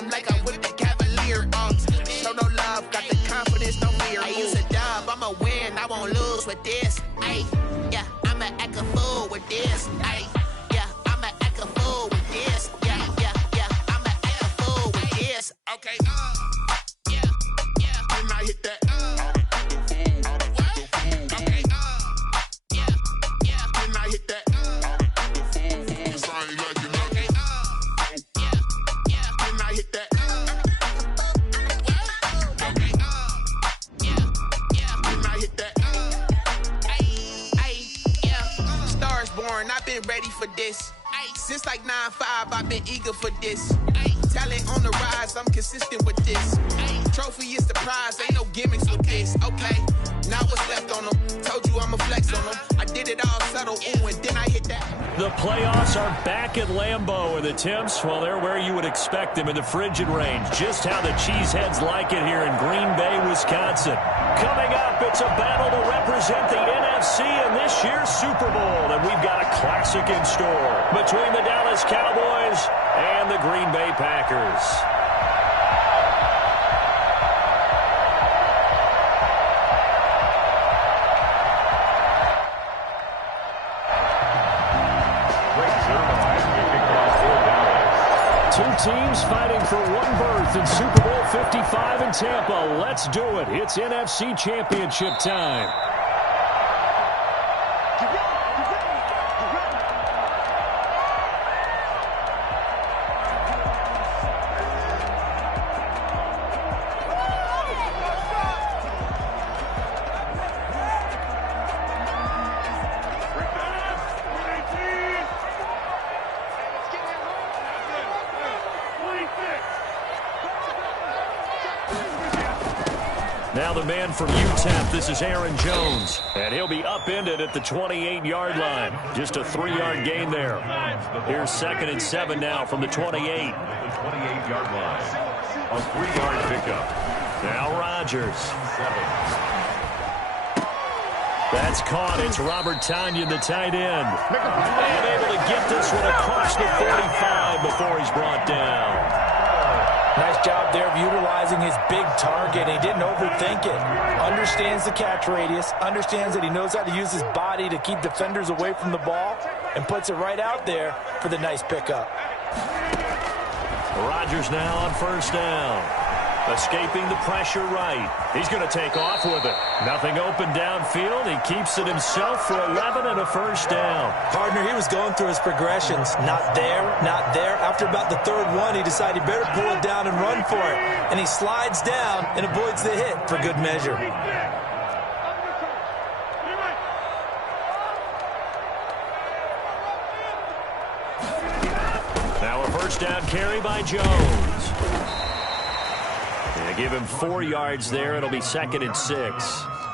home like I'm with the Cavalier. Show no love, got the confidence, no fear. I use a dub, I'ma win, I won't lose with this. Ay, yeah, I'ma act a fool with this. Ay, yeah, I'ma act a fool with this. Yeah, yeah, yeah, I'ma act a fool with this. Okay, yeah, yeah, when I hit that. I've been ready for this. Since like 9-5, I've been eager for this. Talent on the rise, I'm consistent with this. Trophy is the prize, ain't no gimmicks with this. Okay, now what's left on them? Told you I'ma flex on them. I did it all subtle, ooh, and then I hit that. The playoffs are back at Lambeau, and the temps, well, they're where you would expect them in the frigid range. Just how the Cheeseheads like it here in Green Bay, Wisconsin. Coming up, it's a battle to represent the NFC in this year's Super Bowl, and we've got a classic in store between the Dallas Cowboys and the Green Bay Packers. Two teams fighting for one berth in Super Bowl 55 in Tampa. Let's do it. It's NFC Championship time. Now the man from UTEP, this is Aaron Jones, and he'll be upended at the 28-yard line. Just a 3-yard gain there. Here's 2nd and 7 now from the 28. The 28-yard line. A 3-yard pickup. Now Rodgers. That's caught. It's Robert Tonyan, the tight end. And able to get this one across the 45 before he's brought down. Nice job there of utilizing his big target. He didn't overthink it. Understands the catch radius. Understands that he knows how to use his body to keep defenders away from the ball. And puts it right out there for the nice pickup. Rodgers now on 1st down. Escaping the pressure right. He's going to take off with it. Nothing open downfield. He keeps it himself for 11 and a 1st down. Partner, he was going through his progressions. Not there, not there. After about the 3rd one, he decided he better pull it down and run for it. And he slides down and avoids the hit for good measure. Now a 1st down carry by Jones. Give him 4 yards there. It'll be 2nd and 6.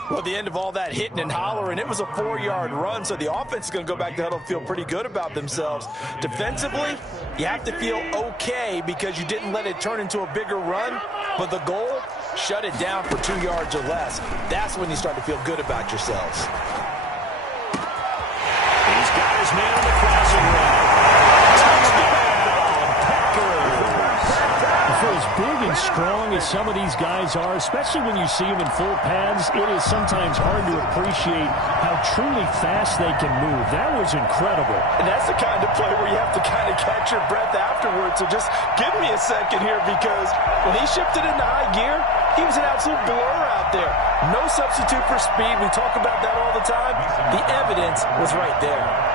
Well, at the end of all that hitting and hollering, it was a 4-yard run, so the offense is going to go back to huddle and feel pretty good about themselves. Defensively, you have to feel okay because you didn't let it turn into a bigger run, but the goal, shut it down for 2 yards or less. That's when you start to feel good about yourselves. He's got his man on the crossing route. For as big and strong as some of these guys are, especially when you see them in full pads, it is sometimes hard to appreciate how truly fast they can move. That was incredible. And that's the kind of play where you have to kind of catch your breath afterwards. So just give me a second here, because when he shifted into high gear, he was an absolute blur out there. No substitute for speed. We talk about that all the time. The evidence was right there.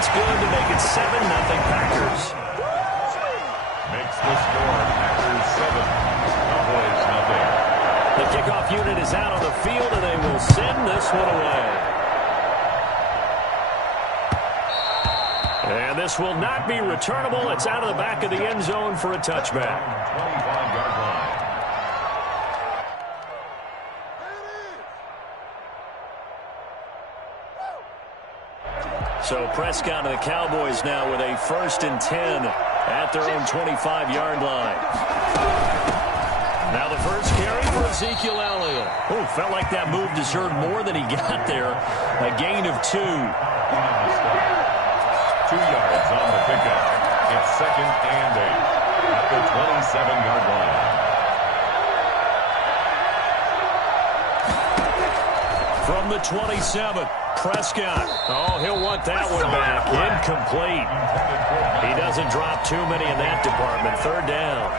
It's good to make it 7-0 Packers. Makes the score Packers 7, Cowboys nothing. The kickoff unit is out on the field, and they will send this one away. And this will not be returnable. It's out of the back of the end zone for a touchback. 25-yard line. So Prescott and the Cowboys now with a 1st and 10 at their own 25-yard line. Now the first carry for Ezekiel Elliott. Oh, felt like that move deserved more than he got there. A gain of 2. 2 yards. pickup. It's 2nd and 8 at the 27-yard line. From the 27, Prescott. Oh, he'll want that one back. Incomplete. He doesn't drop too many in that department. 3rd down.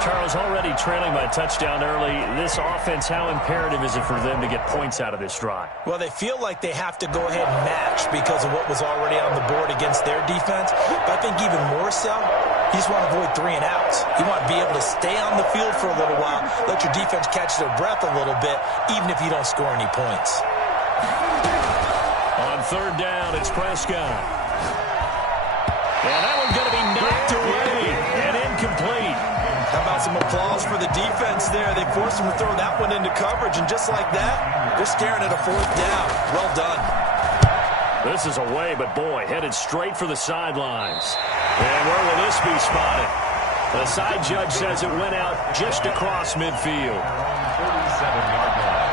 Charles, already trailing by a touchdown early. This offense, how imperative is it for them to get points out of this drive? Well, they feel like they have to go ahead and match because of what was already on the board against their defense. But I think even more so, you just want to avoid 3 and outs. You want to be able to stay on the field for a little while, let your defense catch their breath a little bit, even if you don't score any points. On 3rd down, it's Prescott. And that one's going to be knocked away and incomplete. How about some applause for the defense there? They forced him to throw that one into coverage, and just like that, they're staring at a 4th down. Well done. This is away, but boy, headed straight for the sidelines. And where will this be spotted? The side judge says it went out just across midfield. 37-yard line.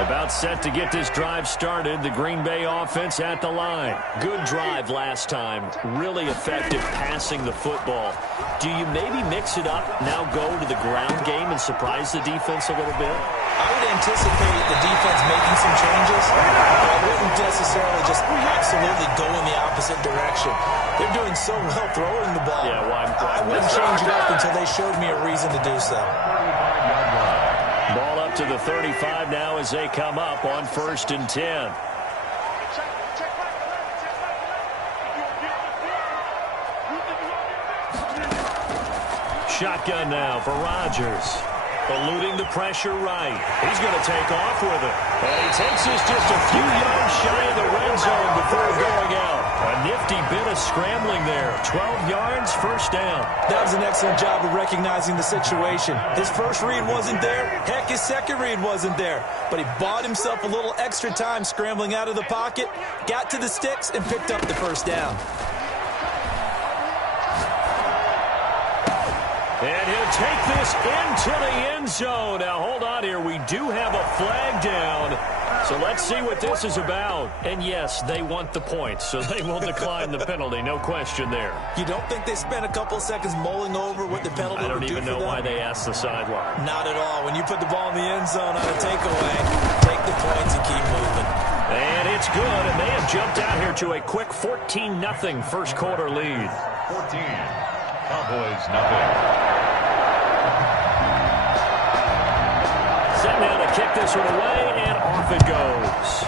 About set to get this drive started. The Green Bay offense at the line. Good drive last time. Really effective passing the football. Do you maybe mix it up, now go to the ground game and surprise the defense a little bit? I would anticipate the defense making some changes, but I wouldn't necessarily just absolutely go in the opposite direction. They're doing so well throwing the ball. Yeah, well, I wouldn't change it up until they showed me a reason to do so. Ball up to the 35 now as they come up on 1st and 10. Shotgun now for Rodgers. Eluding the pressure right. He's going to take off with it. And he takes this just a few yards shy of the red zone before going out. A nifty bit of scrambling there. 12 yards, 1st down. That was an excellent job of recognizing the situation. His first read wasn't there. Heck, his second read wasn't there. But he bought himself a little extra time scrambling out of the pocket, got to the sticks, and picked up the 1st down. And he'll take this into the end zone. Now, hold on here. We do have a flag down. So let's see what this is about. And, yes, they want the points, so they will decline the penalty. No question there. You don't think they spent a couple of seconds mulling over what the penalty would do for them? I don't even know why they asked the sideline. Not at all. When you put the ball in the end zone on a takeaway, take the points and keep moving. And it's good, and they have jumped out here to a quick 14-0 first quarter lead. 14. Cowboys nothing. Set now to kick this one away, and off it goes.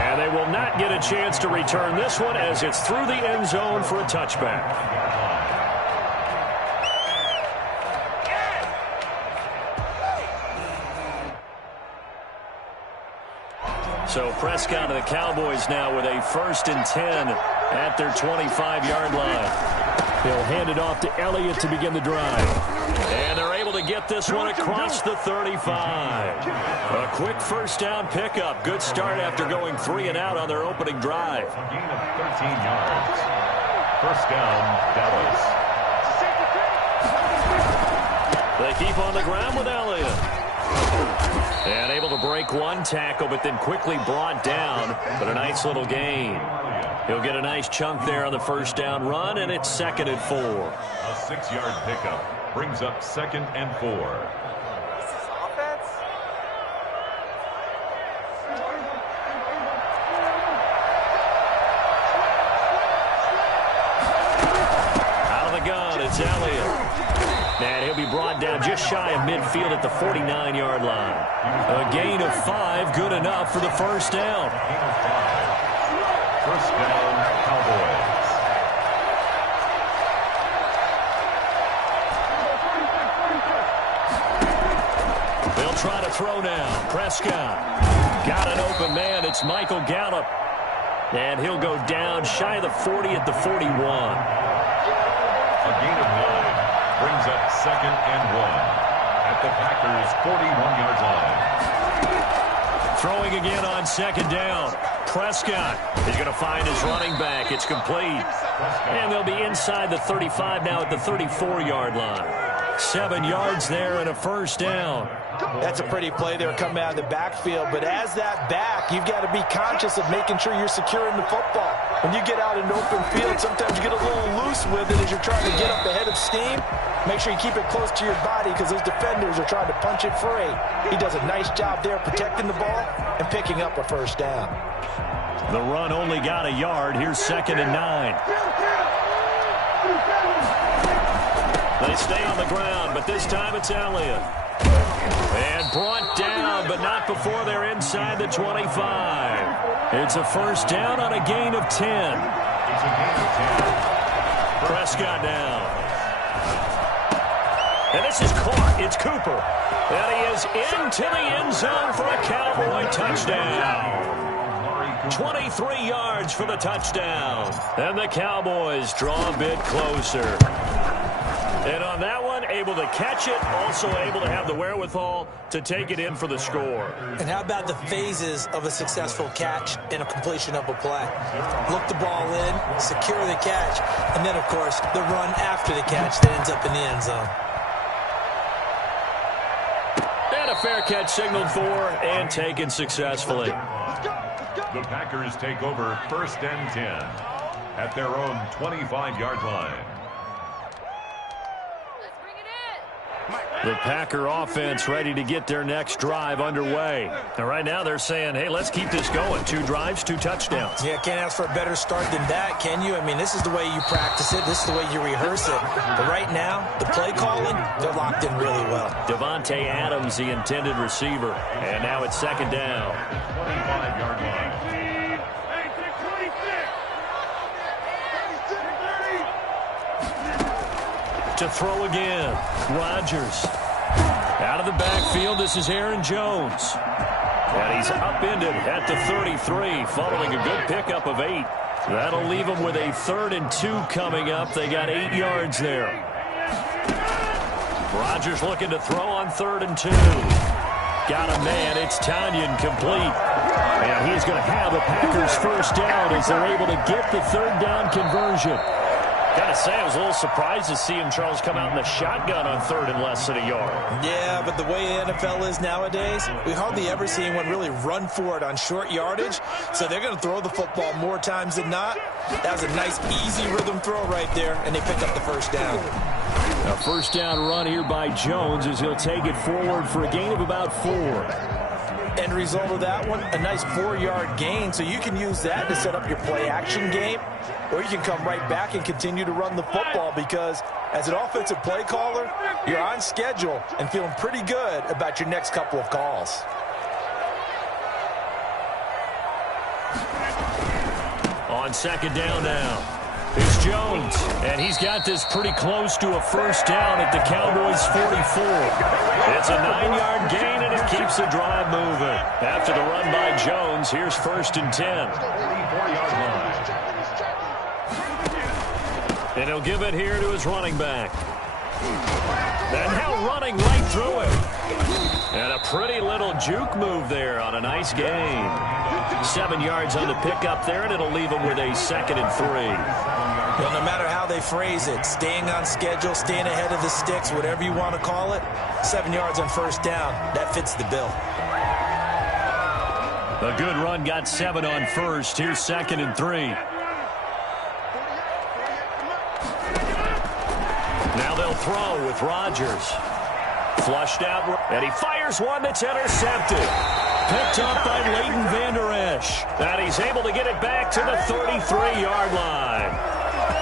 And they will not get a chance to return this one as it's through the end zone for a touchback. So Prescott of the Cowboys now with a 1st and 10 at their 25-yard line. He'll hand it off to Elliott to begin the drive. And they're able to get this one across the 35. A quick 1st down pickup. Good start after going 3 and out on their opening drive. A gain of 13 yards. 1st down, Dallas. They keep on the ground with Elliott. And able to break one tackle, but then quickly brought down. But a nice little gain. He'll get a nice chunk there on the 1st down run, and it's 2nd and 4. A 6-yard pickup brings up 2nd and 4. Out of the gun, it's Elliott. And he'll be brought down just shy of midfield at the 49-yard line. A gain of 5, good enough for the 1st down. 1st down, Cowboys. They'll try to throw now. Prescott. Got an open man. It's Michael Gallup. And he'll go down shy of the 40 at the 41. A gain of 9 brings up 2nd and 1 at the Packers' 41-yard line. Throwing again on 2nd down. Prescott is going to find his running back. It's complete. And they'll be inside the 35 now at the 34-yard line. 7 yards there and a first down. That's a pretty play there coming out of the backfield, but as that back, you've got to be conscious of making sure you're securing the football. When you get out in open field, sometimes you get a little loose with it as you're trying to get up ahead of steam. Make sure you keep it close to your body because those defenders are trying to punch it free. He does a nice job there protecting the ball and picking up a first down. The run only got a yard. Here's 2nd and 9. They stay on the ground, but this time it's Elliott. And brought down, but not before they're inside the 25. It's a first down on a gain of 10. Prescott down. And this is caught. It's Cooper. And he is into the end zone for a Cowboy touchdown. 23 yards for the touchdown. And the Cowboys draw a bit closer. And on that one, able to catch it, also able to have the wherewithal to take it in for the score. And how about the phases of a successful catch and a completion of a play? Look the ball in, secure the catch, and then, of course, the run after the catch that ends up in the end zone. And a fair catch signaled for and taken successfully. The Packers take over 1st and 10 at their own 25-yard line. The Packer offense ready to get their next drive underway. And right now they're saying, hey, let's keep this going. 2 drives, 2 touchdowns. Yeah, can't ask for a better start than that, can you? I mean, this is the way you practice it. This is the way you rehearse it. But right now, the play calling, they're locked in really well. Devontae Adams, the intended receiver. And now it's 2nd down. 25-yard line. To throw again, Rodgers. Out of the backfield, this is Aaron Jones. And he's upended at the 33, following a good pickup of 8. That'll leave him with a 3rd and 2 coming up. They got 8 yards there. Rodgers looking to throw on 3rd and 2. Got a man, it's Tanyan complete. And he's going to have a Packers first down as they're able to get the 3rd down conversion. Gotta say, I was a little surprised to see him, Charles, come out in the shotgun on 3rd and less than a yard. Yeah, but the way the NFL is nowadays, we hardly ever see anyone really run for it on short yardage. So they're going to throw the football more times than not. That was a nice, easy rhythm throw right there, and they pick up the first down. A first down run here by Jones as he'll take it forward for a gain of about 4. End result of that one, a nice 4-yard gain. So you can use that to set up your play-action game, or you can come right back and continue to run the football because as an offensive play caller, you're on schedule and feeling pretty good about your next couple of calls. On 2nd down now. It's Jones, and he's got this pretty close to a first down at the Cowboys' 44. It's a 9-yard gain, and it keeps the drive moving. After the run by Jones, here's 1st and 10. 44-yard line. And he'll give it here to his running back. And now running right through him. And a pretty little juke move there on a nice gain. 7 yards on the pickup there, and it'll leave him with a 2nd and 3. Well, no matter how they phrase it, staying on schedule, staying ahead of the sticks, whatever you want to call it, 7 yards on first down, that fits the bill. A good run got 7 on first. Here's 2nd and 3. Now they'll throw with Rodgers. Flushed out, and he fires one that's intercepted. Picked up by Leighton Vander Esch. And he's able to get it back to the 33-yard line.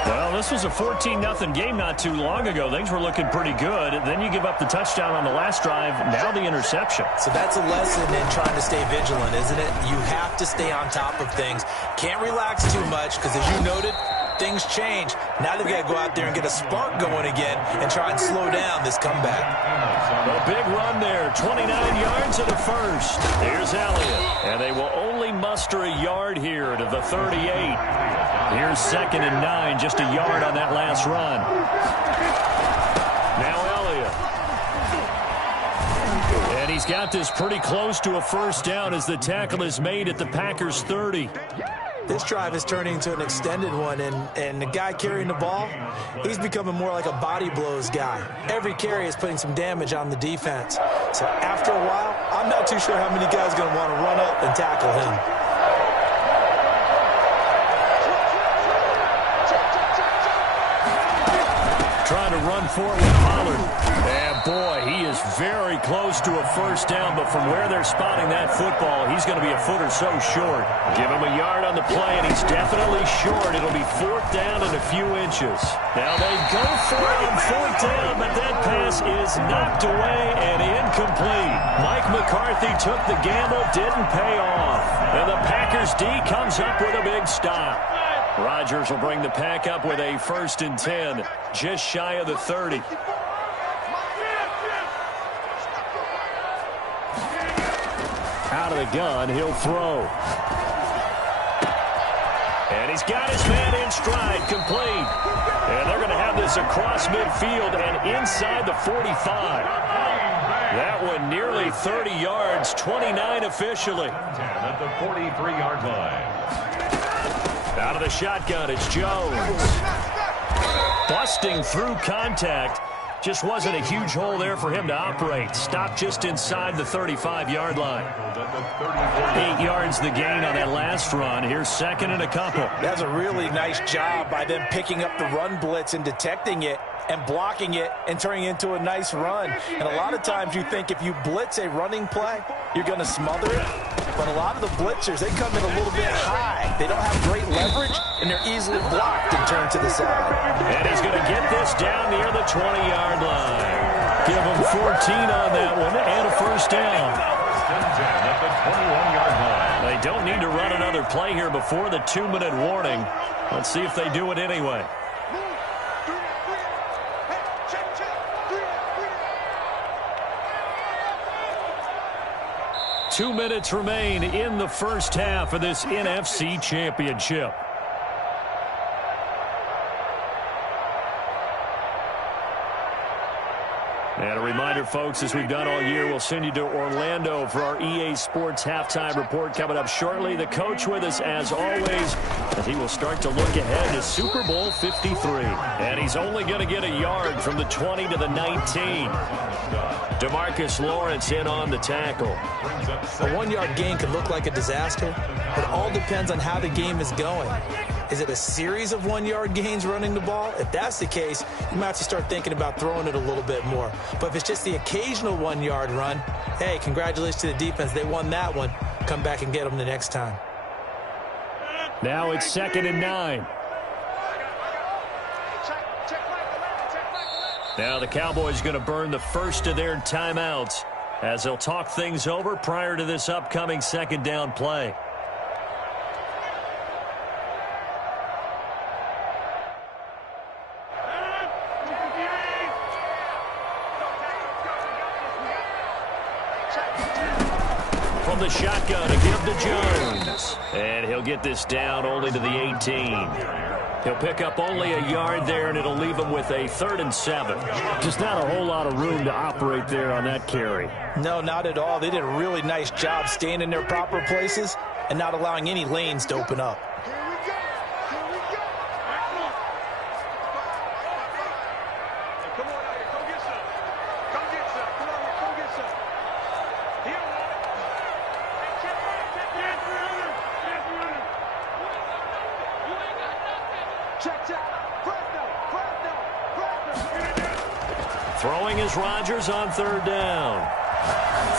Well, this was a 14-0 game not too long ago. Things were looking pretty good. Then you give up the touchdown on the last drive. Now the interception. So that's a lesson in trying to stay vigilant, isn't it? You have to stay on top of things. Can't relax too much because, as you noted, things change. Now they've got to go out there and get a spark going again and try and slow down this comeback. A big run there, 29 yards and a first. Here's Elliott, and they will only muster a yard here to the 38. Here's 2nd and 9, just a yard on that last run. Now Elliott. And he's got this pretty close to a first down as the tackle is made at the Packers' 30. This drive is turning into an extended one, and the guy carrying the ball, he's becoming more like a body blows guy. Every carry is putting some damage on the defense. So after a while, I'm not too sure how many guys are going to want to run up and tackle him. Trying to run forward with Pollard. And boy, he is very close to a first down, but from where they're spotting that football, he's going to be a foot or so short. Give him a yard on the play, and he's definitely short. It'll be 4th down and a few inches. Now they go for it on 4th down, but that pass is knocked away and incomplete. Mike McCarthy took the gamble, didn't pay off. And the Packers D comes up with a big stop. Rodgers will bring the pack up with a 1st and 10, just shy of the 30. Out of the gun, he'll throw. And he's got his man in stride, complete. And they're going to have this across midfield and inside the 45. That one nearly 30 yards, 29 officially. At the 43-yard line. Out of the shotgun, it's Jones. Busting through contact. Just wasn't a huge hole there for him to operate. Stopped just inside the 35-yard line. 8 yards the gain on that last run. Here's 2nd and a couple. That's a really nice job by them picking up the run blitz and detecting it and blocking it and turning it into a nice run. And a lot of times you think if you blitz a running play, you're going to smother it. But a lot of the blitzers, they come in a little bit high. They don't have great leverage, and they're easily blocked and turned to the side. And he's going to get this down near the 20-yard line. Give him 14 on that one and a first down. At the 21-yard line. They don't need to run another play here before the 2-minute warning. Let's see if they do it anyway. Two minutes remain in the first half of this NFC Championship. And a reminder, folks, as we've done all year, we'll send you to Orlando for our EA Sports halftime report coming up shortly. The coach with us, as always, as he will start to look ahead to Super Bowl 53. And he's only going to get a yard from the 20 to the 19. DeMarcus Lawrence in on the tackle. A 1-yard gain could look like a disaster, but it all depends on how the game is going. Is it a series of 1-yard gains running the ball? If that's the case, you might have to start thinking about throwing it a little bit more. But if it's just the occasional 1-yard run, hey, congratulations to the defense. They won that one. Come back and get them the next time. Now it's 2nd and 9. Now the Cowboys going to burn the first of their timeouts as they'll talk things over prior to this upcoming 2nd down play. From the shotgun, a give to Jones. And he'll get this down only to the 18. He'll pick up only a yard there, and it'll leave him with a 3rd and 7. Just not a whole lot of room to operate there on that carry. No, not at all. They did a really nice job staying in their proper places and not allowing any lanes to open up. Throwing is Rodgers on 3rd down.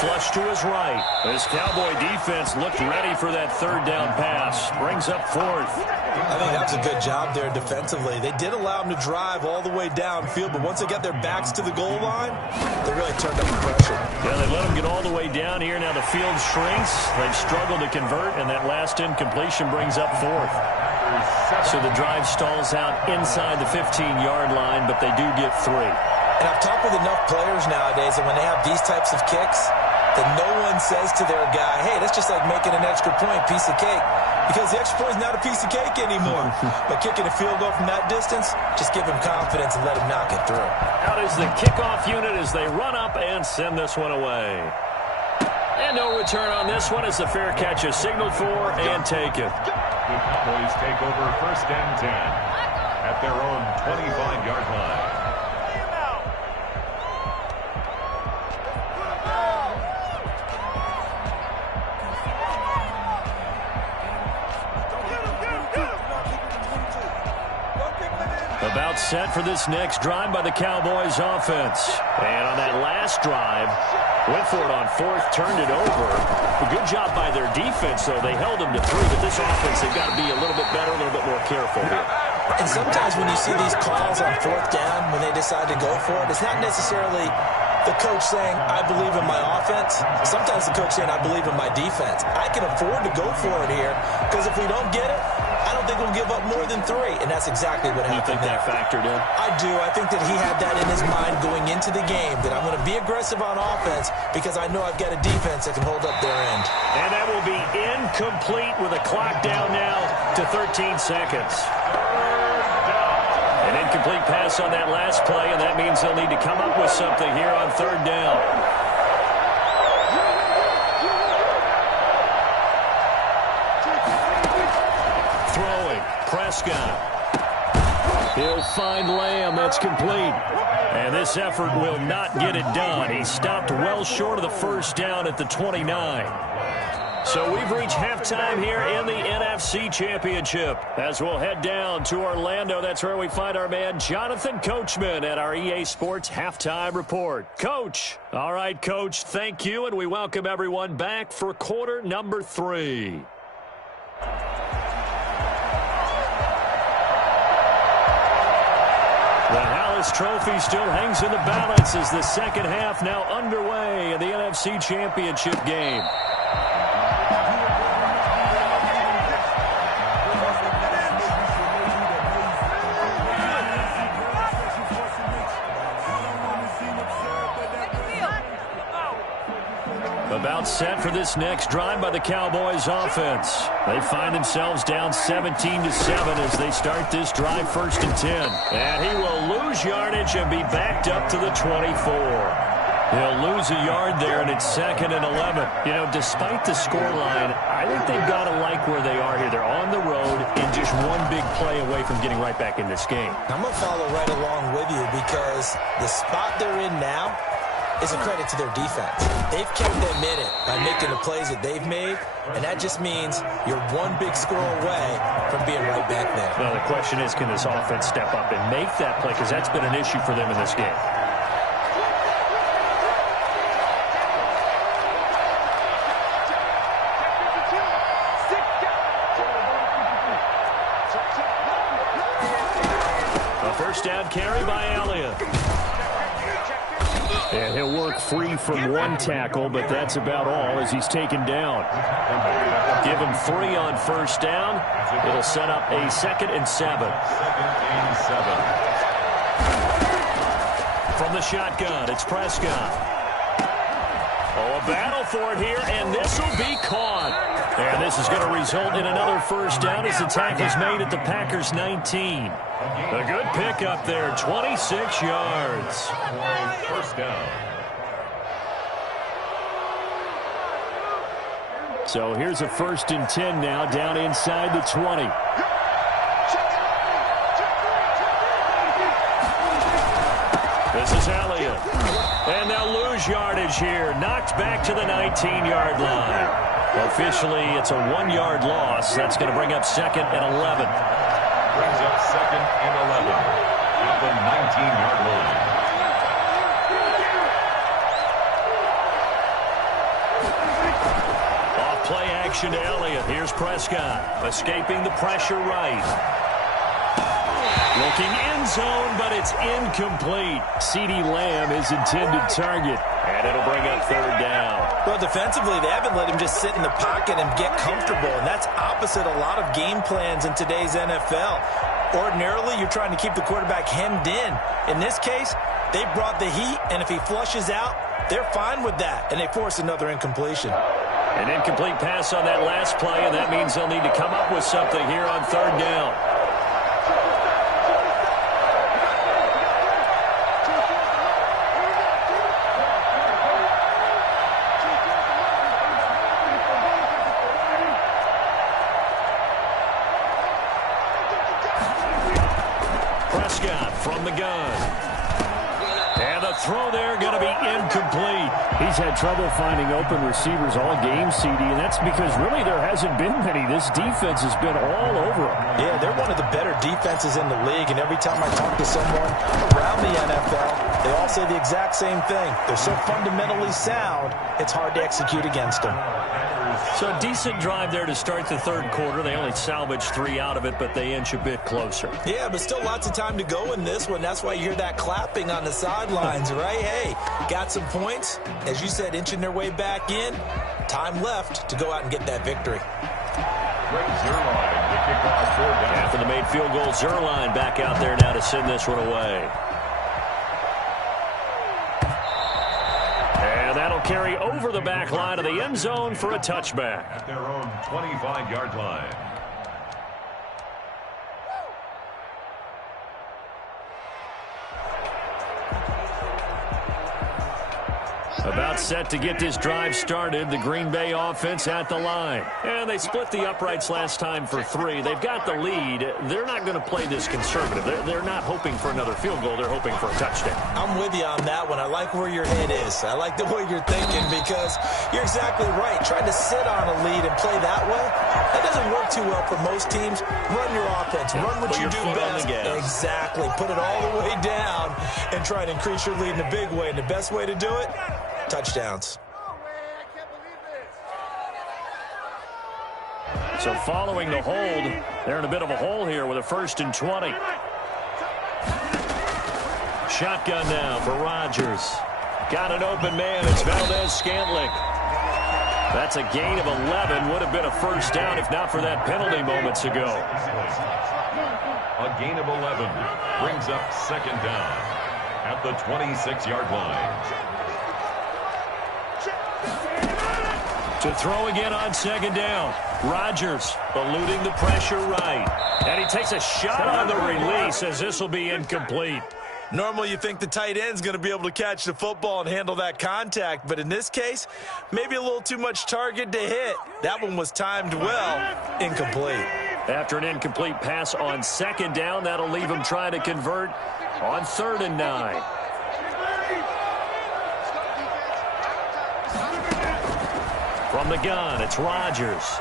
Flush to his right. This Cowboy defense looked ready for that 3rd down pass. Brings up 4th. I think that's a good job there defensively. They did allow them to drive all the way downfield, but once they got their backs to the goal line, they really turned up the pressure. Yeah, they let them get all the way down here. Now the field shrinks. They've struggled to convert, and that last incompletion brings up 4th. So the drive stalls out inside the 15-yard line, but they do get 3. And I've talked with enough players nowadays, and when they have these types of kicks, that no one says to their guy, hey, that's just like making an extra point, piece of cake. Because the extra point is not a piece of cake anymore. But kicking a field goal from that distance, just give him confidence and let him knock it through. Out is the kickoff unit as they run up and send this one away. And no return on this one as the fair catch is signaled for and taken. The Cowboys take over 1st and 10 at their own 25-yard line. About set for this next drive by the Cowboys offense. And on that last drive, went for it on 4th, turned it over. A good job by their defense, though. They held them to 3, but this offense, they've got to be a little bit better, a little bit more careful here. And sometimes when you see these calls on 4th down, when they decide to go for it, it's not necessarily the coach saying, I believe in my offense. Sometimes the coach saying, I believe in my defense. I can afford to go for it here, because if we don't get it, I don't think we'll give up more than 3, and that's exactly what happened. You think that factored in? I do. I think that he had that in his mind going into the game, that I'm going to be aggressive on offense because I know I've got a defense that can hold up their end. And that will be incomplete with a clock down now to 13 seconds. An incomplete pass on that last play, and that means they'll need to come up with something here on 3rd down. Prescott. He'll find Lamb. That's complete. And this effort will not get it done. He stopped well short of the 1st down at the 29. So we've reached halftime here in the NFC Championship. As we'll head down to Orlando, that's where we find our man Jonathan Coachman at our EA Sports Halftime Report. Coach. All right, Coach, thank you, and we welcome everyone back for quarter number 3. The Hallis Trophy still hangs in the balance as the second half now underway in the NFC Championship game. About set for this next drive by the Cowboys offense. They find themselves down 17-7 as they start this drive 1st and 10. And he will lose yardage and be backed up to the 24. He'll lose a yard there, and it's 2nd and 11. You know, despite the scoreline, I think they've got to like where they are here. They're on the road and just one big play away from getting right back in this game. I'm going to follow right along with you because the spot they're in now is a credit to their defense. They've kept them in it by making the plays that they've made, and that just means you're one big score away from being right back there. Well, the question is, can this offense step up and make that play? Because that's been an issue for them in this game. A 1st down carry by Elliott. And he'll work free from one tackle, but that's about all as he's taken down. Give him 3 on 1st down. It'll set up a 2nd and 7. 2nd and 7. From the shotgun, it's Prescott. Oh, a battle for it here, and this will be caught. And this is going to result in another 1st down as the tackle's made at the Packers' 19. A good pickup there, 26 yards. 1st down. So here's a 1st and 10 now, down inside the 20. This is Elliott. And they'll lose yardage here, knocked back to the 19-yard line. Officially, it's a 1-yard loss. That's going to bring up 2nd and 11. Brings up 2nd and 11 at the 19-yard line. Off play action to Elliott. Here's Prescott, escaping the pressure right. Looking end zone, but it's incomplete. CeeDee Lamb is intended target, and it'll bring up 3rd down. Well, defensively, they haven't let him just sit in the pocket and get comfortable, and that's opposite a lot of game plans in today's NFL. Ordinarily, you're trying to keep the quarterback hemmed in. In this case, they brought the heat, and if he flushes out, they're fine with that, and they force another incompletion. An incomplete pass on that last play, and that means they'll need to come up with something here on 3rd down. from the gun. And the throw there going to be incomplete. He's had trouble finding open receivers all game, CD, and that's because really there hasn't been many. This defense has been all over them. Yeah, they're one of the better defenses in the league, and every time I talk to someone around the NFL, they all say the exact same thing. They're so fundamentally sound, it's hard to execute against them. So a decent drive there to start the third quarter. They only salvaged 3 out of it, but they inch a bit closer. Yeah, but still lots of time to go in this one. That's why you hear that clapping on the sidelines, right? Hey, got some points. As you said, inching their way back in. Time left to go out and get that victory. Greg Zuerlein, the kickoff for down. After the made field goal, Zuerlein back out there now to send this one away. And that'll carry over the back line of the end zone for a touchback. At their own 25-yard line. About set to get this drive started, the Green Bay offense at the line. And they split the uprights last time for 3. They've got the lead. They're not going to play this conservative. They're not hoping for another field goal. They're hoping for a touchdown. I'm with you on that one. I like where your head is. I like the way you're thinking because you're exactly right. Trying to sit on a lead and play that way, that doesn't work too well for most teams. Run your offense. Run what you do best. Exactly. Put it all the way down and try to increase your lead in a big way. And the best way to do it, touchdowns. So following the hold, they're in a bit of a hole here with a 1st and 20. Shotgun now for Rodgers. Got an open man. It's Valdez-Scantling. That's a gain of 11. Would have been a first down if not for that penalty moments ago. A gain of 11 brings up 2nd down at the 26-yard line. To throw again on 2nd down. Rodgers eluding the pressure right. And he takes a shot on the release as this will be incomplete. Normally you think the tight end's going to be able to catch the football and handle that contact, but in this case, maybe a little too much target to hit. That one was timed well, incomplete. After an incomplete pass on 2nd down, that'll leave him trying to convert on 3rd and 9. From the gun, it's Rodgers.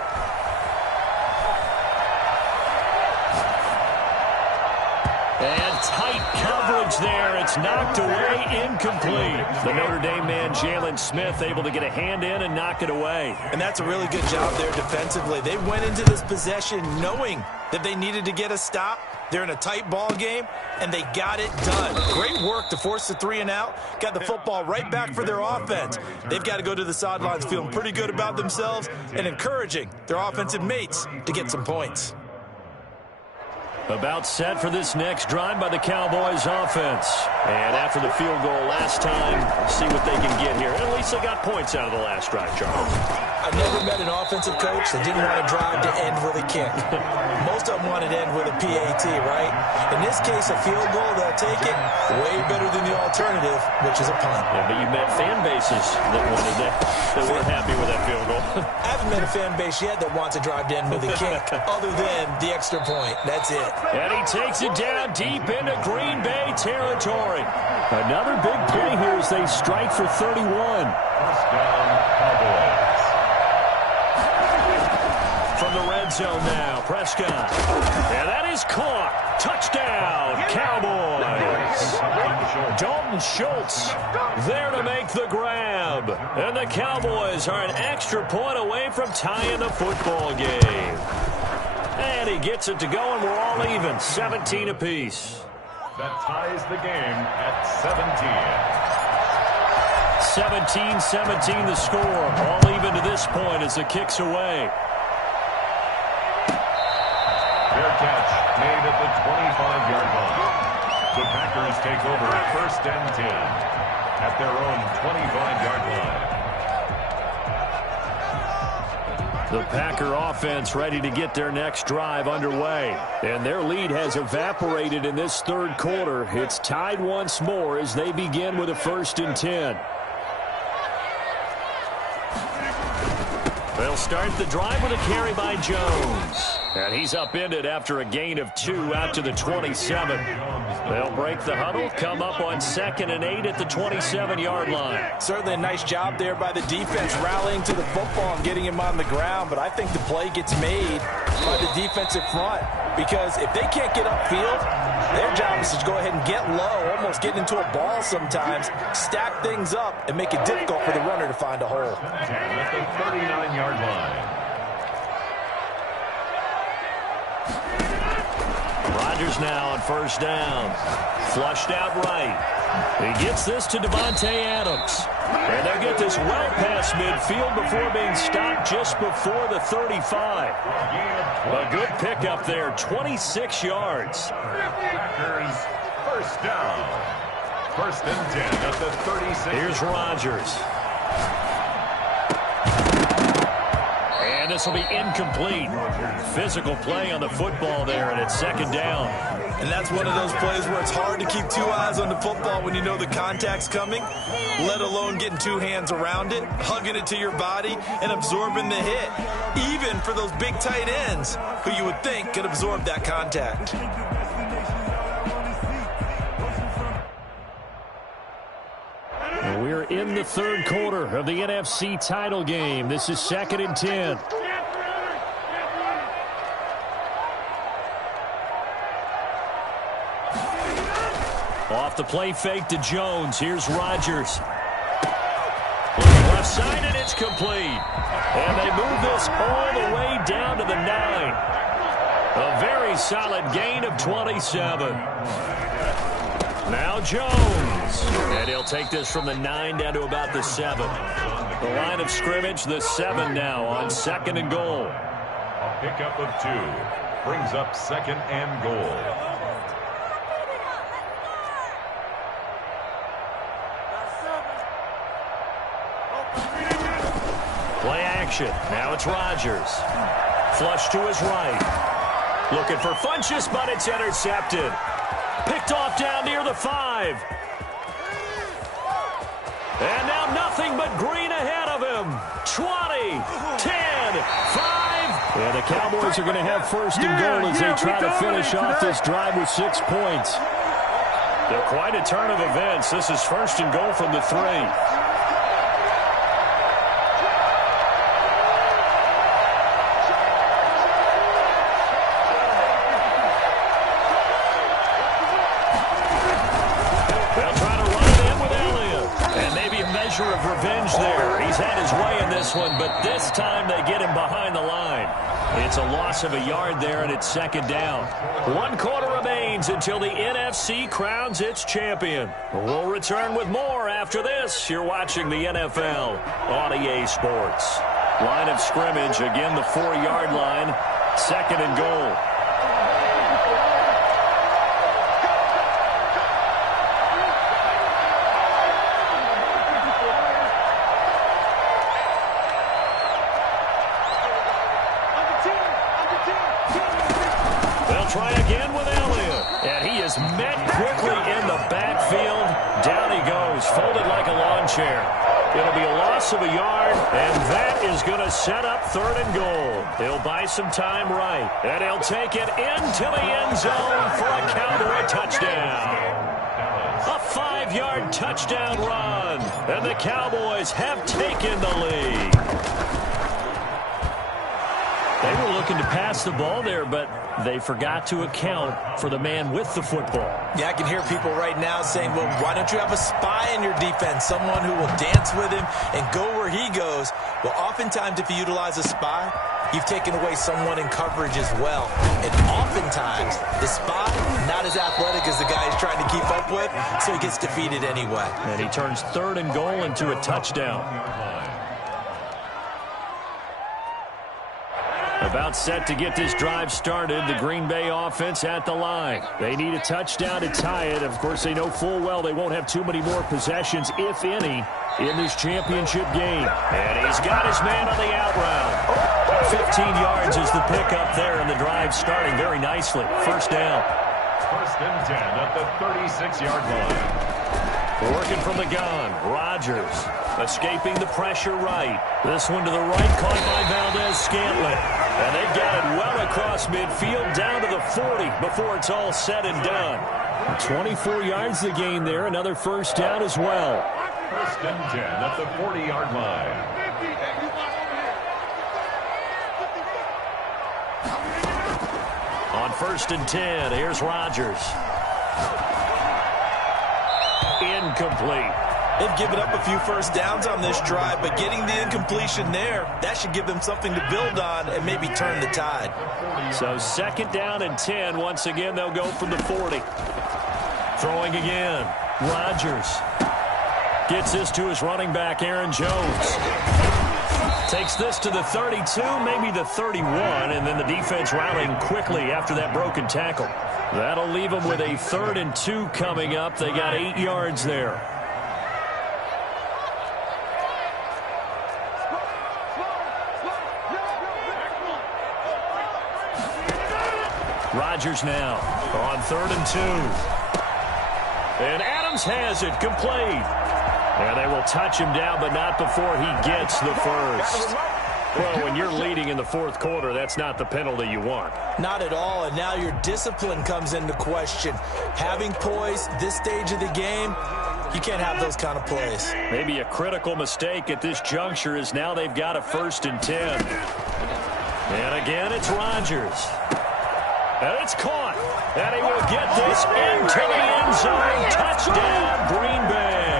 And tight coverage there. It's knocked away, incomplete. The Notre Dame man, Jalen Smith, able to get a hand in and knock it away. And that's a really good job there defensively. They went into this possession knowing that they needed to get a stop. They're in a tight ball game, and they got it done. Great work to force the 3 and out. Got the football right back for their offense. They've got to go to the sidelines feeling pretty good about themselves and encouraging their offensive mates to get some points. About set for this next drive by the Cowboys offense. And after the field goal last time, see what they can get here. At least they got points out of the last drive, Charles. I've never met an offensive coach that didn't want to drive to end with a kick. Most of them want it to end with a PAT, right? In this case, a field goal, they'll take it way better than the alternative, which is a punt. Yeah, but you met fan bases that wanted that weren't happy with that field goal. I haven't met a fan base yet that wants to drive to end with a kick, other than the extra point. That's it. And he takes it down deep into Green Bay territory. Another big play here as they strike for 31. First down, Cowboys. From the red zone now, Prescott. And that is caught. Touchdown, Cowboys. Dalton Schultz there to make the grab. And the Cowboys are an extra point away from tying the football game. And he gets it to go, and we're all even, 17 apiece. That ties the game at 17. 17-17 the score. All even to this point as the kick's away. Fair catch made at the 25-yard line. The Packers take over 1st and 10 at their own 25-yard line. The Packer offense ready to get their next drive underway. And their lead has evaporated in this third quarter. It's tied once more as they begin with a 1st and 10. They'll start the drive with a carry by Jones. And he's upended after a gain of 2 out to the 27. They'll break the huddle, come up on 2nd and 8 at the 27-yard line. Certainly a nice job there by the defense rallying to the football and getting him on the ground, but I think the play gets made by the defensive front because if they can't get upfield, their job is to go ahead and get low, almost get into a ball sometimes, stack things up, and make it difficult for the runner to find a hole. At the 39-yard line. Rodgers now on 1st down. Flushed out right. He gets this to Davante Adams. And they'll get this well past midfield before being stopped just before the 35. A good pickup there, 26 yards. Packers, 1st down. 1st and 10 at the 36. Here's Rodgers. And this will be incomplete. Physical play on the football there, and it's 2nd down. And that's one of those plays where it's hard to keep 2 eyes on the football when you know the contact's coming, let alone getting 2 hands around it, hugging it to your body, and absorbing the hit. Even for those big tight ends who you would think could absorb that contact. We're in the 3rd quarter of the NFC title game. This is 2nd and 10. Off the play fake to Jones. Here's Rodgers. Left side, and it's complete. And they move this all the way down to the 9. A very solid gain of 27. Now Jones. And he'll take this from the 9 down to about the 7. The line of scrimmage, the 7 now on 2nd and goal. A pickup of 2 brings up 2nd and goal. Play action. Now it's Rodgers. Flush to his right. Looking for Funchess, but it's intercepted. Picked off down near the 5. And now nothing but green ahead of him. 20, 10, 5. And the Cowboys are going to have 1st and goal as they try to finish off this drive with 6 points. Quite a turn of events. This is 1st and goal from the 3. Of revenge there. He's had his way in this one, but this time they get him behind the line. It's a loss of a yard there, and it's 2nd down. 1 quarter remains until the NFC crowns its champion. We'll return with more after this. You're watching the NFL on EA Sports. Line of scrimmage, again the 4-yard line. 2nd and goal. Try again with Elliott. And he is met quickly in the backfield. Down he goes, folded like a lawn chair. It'll be a loss of a yard, and that is going to set up 3rd and goal. He'll buy some time right, and he'll take it into the end zone for a Cowboy touchdown. A 5-yard touchdown run, and the Cowboys have taken the lead. They were looking to pass the ball there, but they forgot to account for the man with the football. Yeah, I can hear people right now saying, well, why don't you have a spy in your defense, someone who will dance with him and go where he goes? Well, oftentimes if you utilize a spy, you've taken away someone in coverage as well. And oftentimes, the spy, not as athletic as the guy he's trying to keep up with, so he gets defeated anyway. And he turns 3rd and goal into a touchdown. About set to get this drive started. The Green Bay offense at the line. They need a touchdown to tie it. Of course, they know full well they won't have too many more possessions, if any, in this championship game. And he's got his man on the out route. 15 yards is the pickup there, and the drive starting very nicely. 1st down. 1st and 10 at the 36-yard line. Working from the gun, Rodgers. Escaping the pressure right. This one to the right, caught by Valdes-Scantling. And they've got it well across midfield, down to the 40 before it's all said and done. 24 yards to gain there, another first down as well. First and 10 at the 40-yard line. On first and 10, here's Rodgers. Incomplete. They've given up a few first downs on this drive, but getting the incompletion there, that should give them something to build on and maybe turn the tide. So second down and 10. Once again, they'll go from the 40. Throwing again. Rodgers gets this to his running back, Aaron Jones. Takes this to the 32, maybe the 31, and then the defense rallying quickly after that broken tackle. That'll leave them with a 3rd and 2 coming up. They got 8 yards there. Rodgers now on 3rd and 2. And Adams has it complete. And they will touch him down, but not before he gets the first. Well, when you're leading in the 4th quarter, that's not the penalty you want. Not at all, and now your discipline comes into question. Having poise this stage of the game, you can't have those kind of plays. Maybe a critical mistake at this juncture is now they've got a 1st and 10. And again, it's Rodgers. And it's caught. And he will get this into the end zone. Touchdown, Green Bay.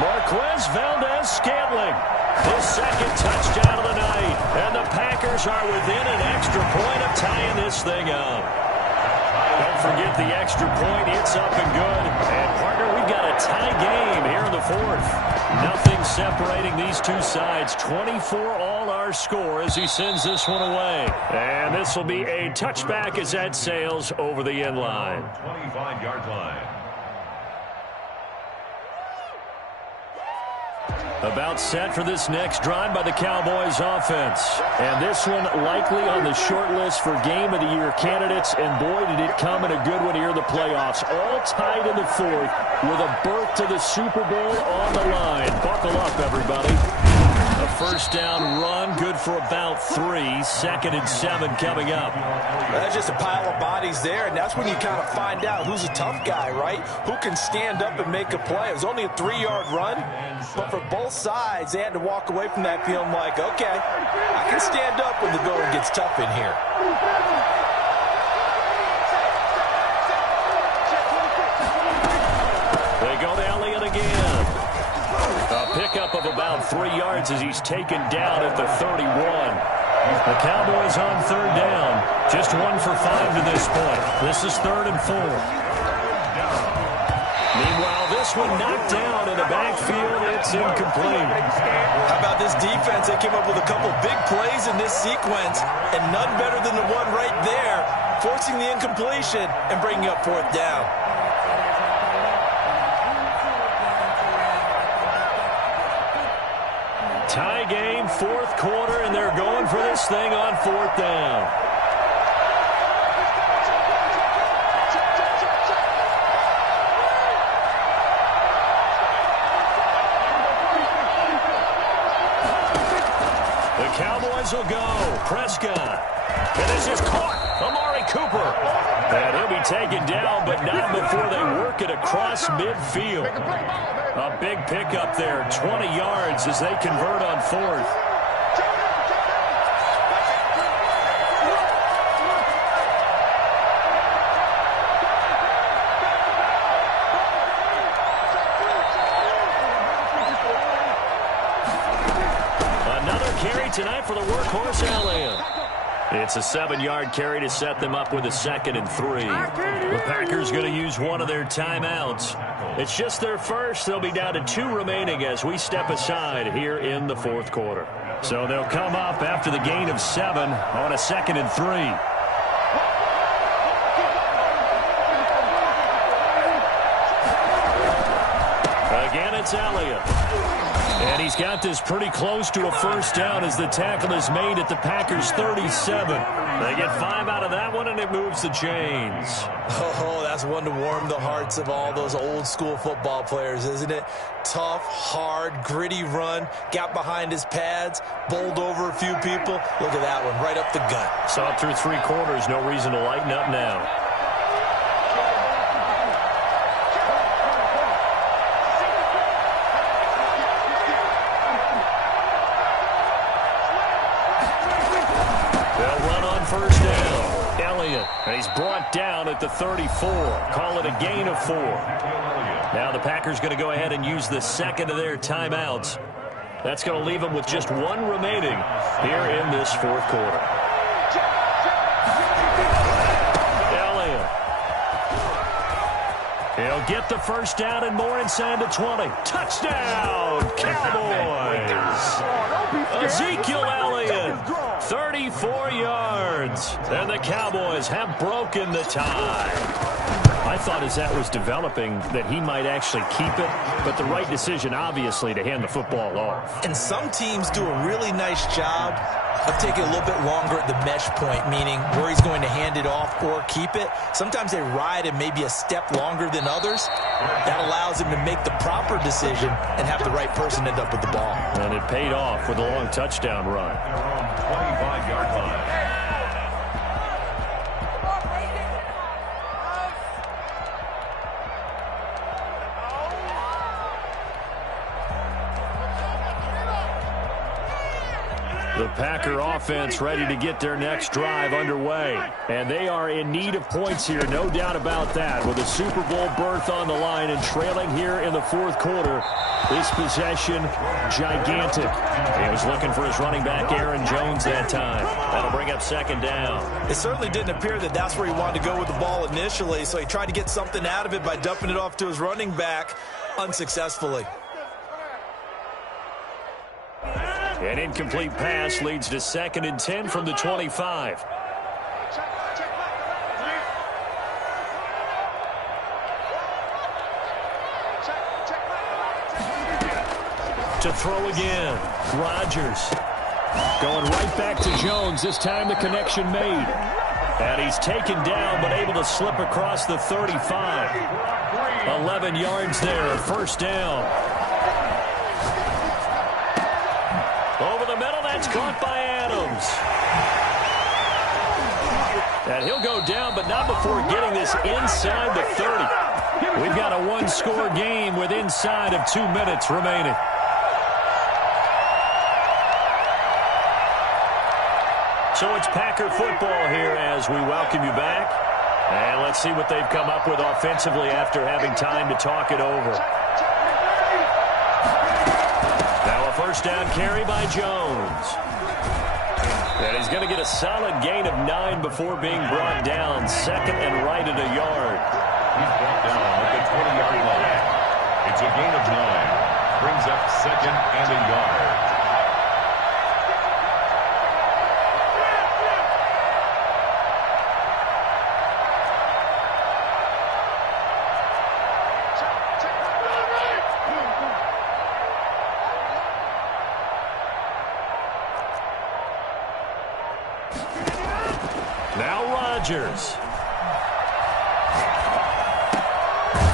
Marquez Valdes-Scantling, his 2nd touchdown of the night. And the Packers are within an extra point of tying this thing up. Don't forget the extra point. It's up and good. And, partner, we've got a tie game here in the 4th. Nothing separating these two sides. 24 all our score as he sends this one away. And this will be a touchback as that sails over the end line. 25-yard line. About set for this next drive by the Cowboys offense. And this one likely on the short list for Game of the Year candidates. And boy, did it come in a good one here in the playoffs. All tied in the 4th with a berth to the Super Bowl on the line. Buckle up, everybody. A first down run, good for about 3. 2nd and 7 coming up. That's just a pile of bodies there, and that's when you kind of find out who's a tough guy, right? Who can stand up and make a play. It was only a 3-yard run, but for both sides, they had to walk away from that feeling like, okay, I can stand up when the going gets tough in here. They go to Elliott again. A pickup of about 3 yards as he's taken down at the 31. The Cowboys on 3rd down. Just 1 for 5 to this point. This is 3rd and 4. Meanwhile, this one knocked down in the backfield. It's incomplete. How about this defense? They came up with a couple big plays in this sequence, and none better than the one right there, forcing the incompletion and bringing up 4th down. Tie game, 4th quarter, and they're going for this thing on 4th down. The Cowboys will go. Prescott. And this is caught. Amari Cooper. And he'll be taken down, but not before they work it across midfield. A big pickup there, 20 yards as they convert on 4th. Another carry tonight for the workhorse, Elliott. It's a 7-yard carry to set them up with a 2nd and 3. The Packers going to use one of their timeouts. It's just their first. They'll be down to 2 remaining as we step aside here in the 4th quarter. So they'll come up after the gain of 7 on a 2nd and 3. Again, it's Elliott. And he's got this pretty close to a first down as the tackle is made at the Packers' 37. They get 5 out of that one, and it moves the chains. Oh, that's one to warm the hearts of all those old-school football players, isn't it? Tough, hard, gritty run, got behind his pads, bowled over a few people. Look at that one, right up the gut. Saw it through 3 quarters, no reason to lighten up now. First down, Elliott, and he's brought down at the 34. Call it a gain of 4. Now the Packers going to go ahead and use the second of their timeouts. That's going to leave them with just 1 remaining here in this 4th quarter. Elliott. He'll get the first down and more inside the 20. Touchdown, Cowboys! Ezekiel Elliott. 34 yards, and the Cowboys have broken the tie. I thought as that was developing that he might actually keep it, but the right decision, obviously, to hand the football off. And some teams do a really nice job of taking a little bit longer at the mesh point, meaning where he's going to hand it off or keep it. Sometimes they ride him maybe a step longer than others. That allows him to make the proper decision and have the right person end up with the ball. And it paid off with a long touchdown run. 25-yard line. The Packer offense ready to get their next drive underway. And they are in need of points here, no doubt about that. With a Super Bowl berth on the line and trailing here in the 4th quarter, this possession, gigantic. He was looking for his running back, Aaron Jones, that time. That'll bring up 2nd down. It certainly didn't appear that that's where he wanted to go with the ball initially, so he tried to get something out of it by dumping it off to his running back unsuccessfully. An incomplete pass leads to 2nd and 10 from the 25. To throw again, Rodgers. Going right back to Jones, this time the connection made. And he's taken down, but able to slip across the 35. 11 yards there, 1st down. Over the middle, that's caught by Adams. And he'll go down, but not before getting this inside the 30. We've got a 1-score game with inside of 2 minutes remaining. So it's Packer football here as we welcome you back. And let's see what they've come up with offensively after having time to talk it over. Now a 1st down carry by Jones. And he's going to get a solid gain of 9 before being brought down. 2nd and right at a yard. He's brought down at the 20-yard line. It's a gain of 9. Brings up 2nd and a yard. Rodgers.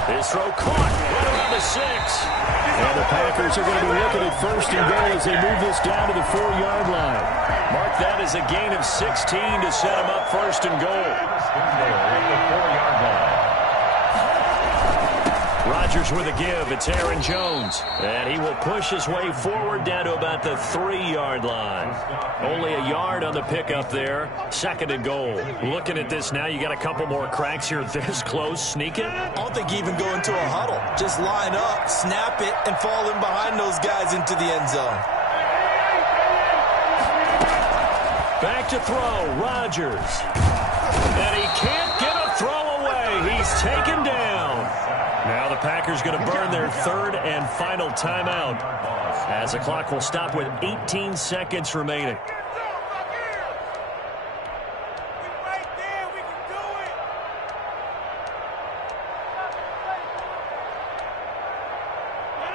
His throw caught right around the 6. And the Packers are going to be looking at 1st and goal as they move this down to the 4-yard line. Mark that as a gain of 16 to set them up 1st and goal. At the 4-yard line. Rodgers with a give. It's Aaron Jones. And he will push his way forward down to about the 3-yard line. Only a yard on the pickup there. 2nd and goal. Looking at this now, you got a couple more cracks here this close. Sneak it? I don't think you even go into a huddle. Just line up, snap it, and fall in behind those guys into the end zone. Back to throw. Rodgers. And he can't get a throw away. He's taken down. Now the Packers going to burn their 3rd and final timeout as the clock will stop with 18 seconds remaining.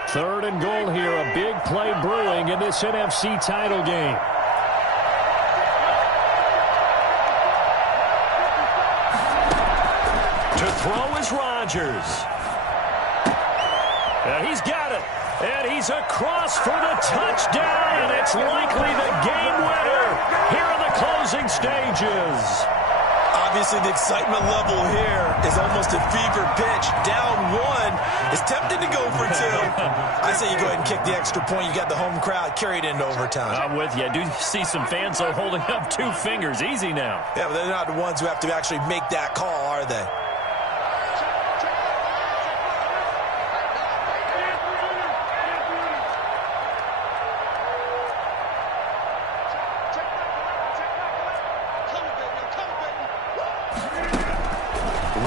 Third and goal here, a big play brewing in this NFC title game. To throw is Rodgers. And he's got it. And he's across for the touchdown. And it's likely the game winner here in the closing stages. Obviously, the excitement level here is almost a fever pitch. Down one, is tempted to go for two. I say you go ahead and kick the extra point. You got the home crowd carried into overtime. I'm with you. I do see some fans though holding up 2 fingers. Easy now. Yeah, but they're not the ones who have to actually make that call, are they?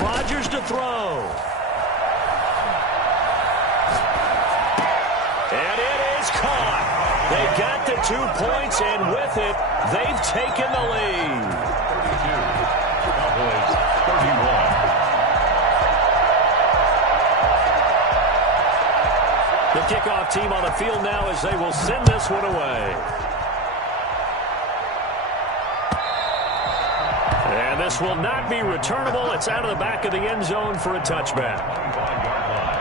Rodgers to throw. And it is caught. They got the 2 points, and with it, they've taken the lead. 32. Cowboys 31. The kickoff team on the field now as they will send this one away. And this will not be returnable. It's out of the back of the end zone for a touchback. 5-yard line.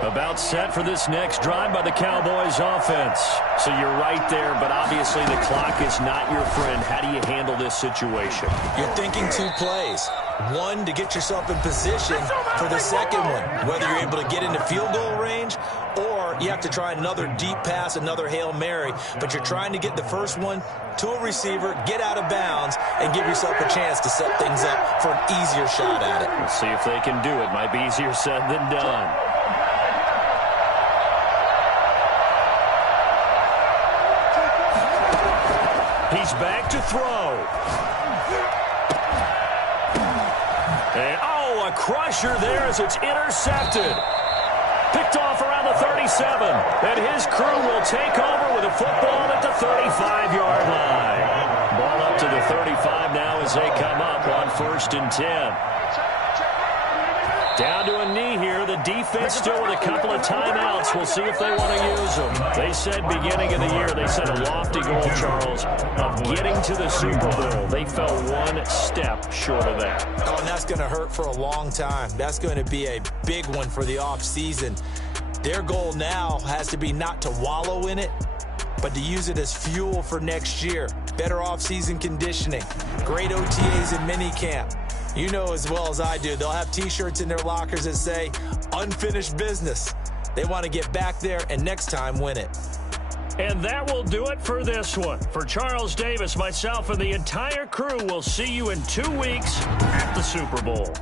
About set for this next drive by the Cowboys offense. So you're right there, but obviously the clock is not your friend. How do you handle this situation? You're thinking 2 plays. One, to get yourself in position for the second one, whether you're able to get into field goal range or you have to try another deep pass, another Hail Mary, but you're trying to get the first one to a receiver, get out of bounds, and give yourself a chance to set things up for an easier shot at it. We'll see if they can do it. Might be easier said than done. He's back to throw. And, a crusher there as it's intercepted. Picked off around the 37. And his crew will take over with a football at the 35-yard line. Ball up to the 35 now as they come up on 1st and 10. Down to a knee here. The defense still with a couple of timeouts. We'll see if they want to use them. They said beginning of the year, they set a lofty goal, Charles, of getting to the Super Bowl. They fell 1 step short of that. Oh, and that's going to hurt for a long time. That's going to be a big one for the offseason. Their goal now has to be not to wallow in it, but to use it as fuel for next year. Better offseason conditioning, great OTAs and minicamp. You know as well as I do, they'll have T-shirts in their lockers that say, unfinished business. They want to get back there and next time win it. And that will do it for this one. For Charles Davis, myself, and the entire crew, we'll see you in 2 weeks at the Super Bowl.